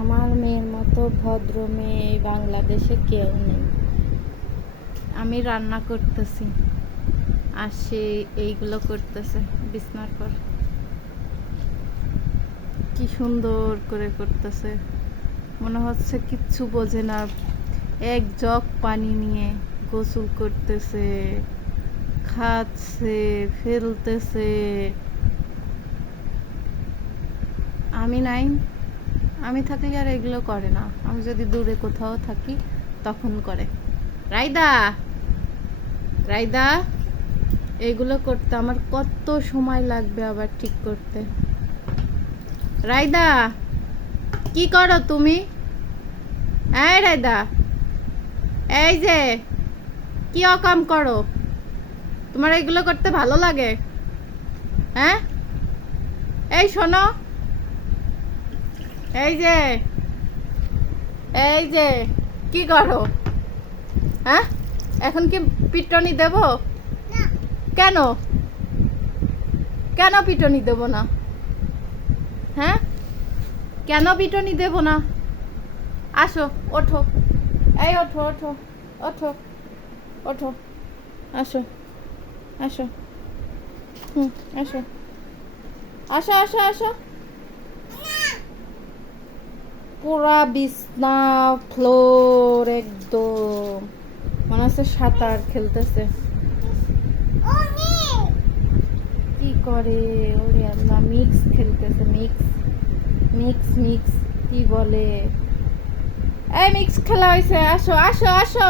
আমার মেয়ের মতো ভদ্র মেয়ে এই বাংলাদেশে কেউ নেই। আমি রান্না করতেছি আর সে এইগুলো করতেছে বিছনার পর। কি সুন্দর করে করতেছে, মনে হচ্ছে কিচ্ছু বোঝে না। এক জগ পানি নিয়ে গোসল করতেছে, খাচ্ছে, ফেলতেছে। আমি নাই, আমি থাকলে আর এগুলো করে না। আমি যদি দূরে কোথাও থাকি তখন করে। রাইদা, রাইদা, এগুলো করতে আমার কত সময় লাগবে আবার ঠিক করতে। রাইদা, কি করো তুমি? এই রাইদা, এই যে কি অকাম করো? তোমার এগুলো করতে ভালো লাগে? হ্যাঁ, এই শোনো, এই যে, এই যে কি করো? হ্যাঁ, এখন কি পিটনি দেব? কেন, কেন পিটনি দেব না? হ্যাঁ, কেন পিটনি দেব না? আসো, ওঠো, এই ওঠো, ওঠো, ওঠো, ওঠো, আসো, আসো, আসো, আসো, আসো, আসো। পুরা বিছনা ফ্লোর একদম মনে হচ্ছে সাঁতার খেলতেছে। কি করে ওরে আল্লাহ, মিক্স খেলতেছে। মিক্স, মিক্স, মিক্স কি বলে? এই মিক্স খেলা হয়েছে। আসো, আসো, আসো।